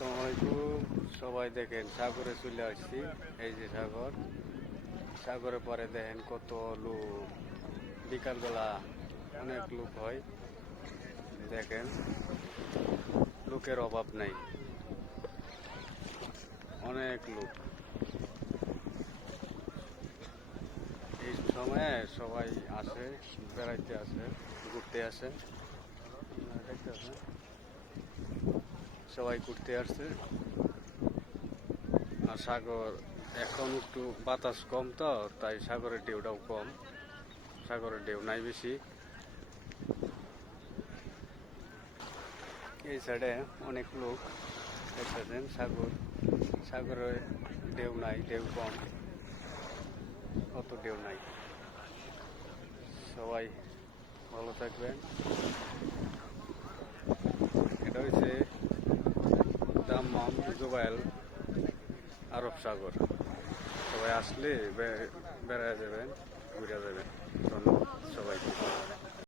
আসসালামু আলাইকুম। সবাই দেখেন সাগরে চলে আসছি। এই যে সাগর, সাগরের পরে দেখেন কত লোক। বিকালবেলা অনেক লোক হয়, দেখেন লোকের অভাব নাই, অনেক লোক। এই সময়ে সবাই আসে, বেড়াইতে আসে, ঘুরতে আসে। দেখতে আসে, সবাই ঘুরতে আসছে। আর সাগর এখন একটু বাতাস কম, তো তাই সাগরের ঢেউটাও কম, সাগরের ঢেউ নাই বেশি। এই সাইডে অনেক লোক দেখতেছেন। সাগরে ঢেউ নাই, ঢেউ কম, কত ঢেউ নাই। সবাই ভালো থাকবেন। এটা হচ্ছে দাম্মাম জুবাইল আরব সাগর। সবাই আসলে বেড়ায় যাবেন।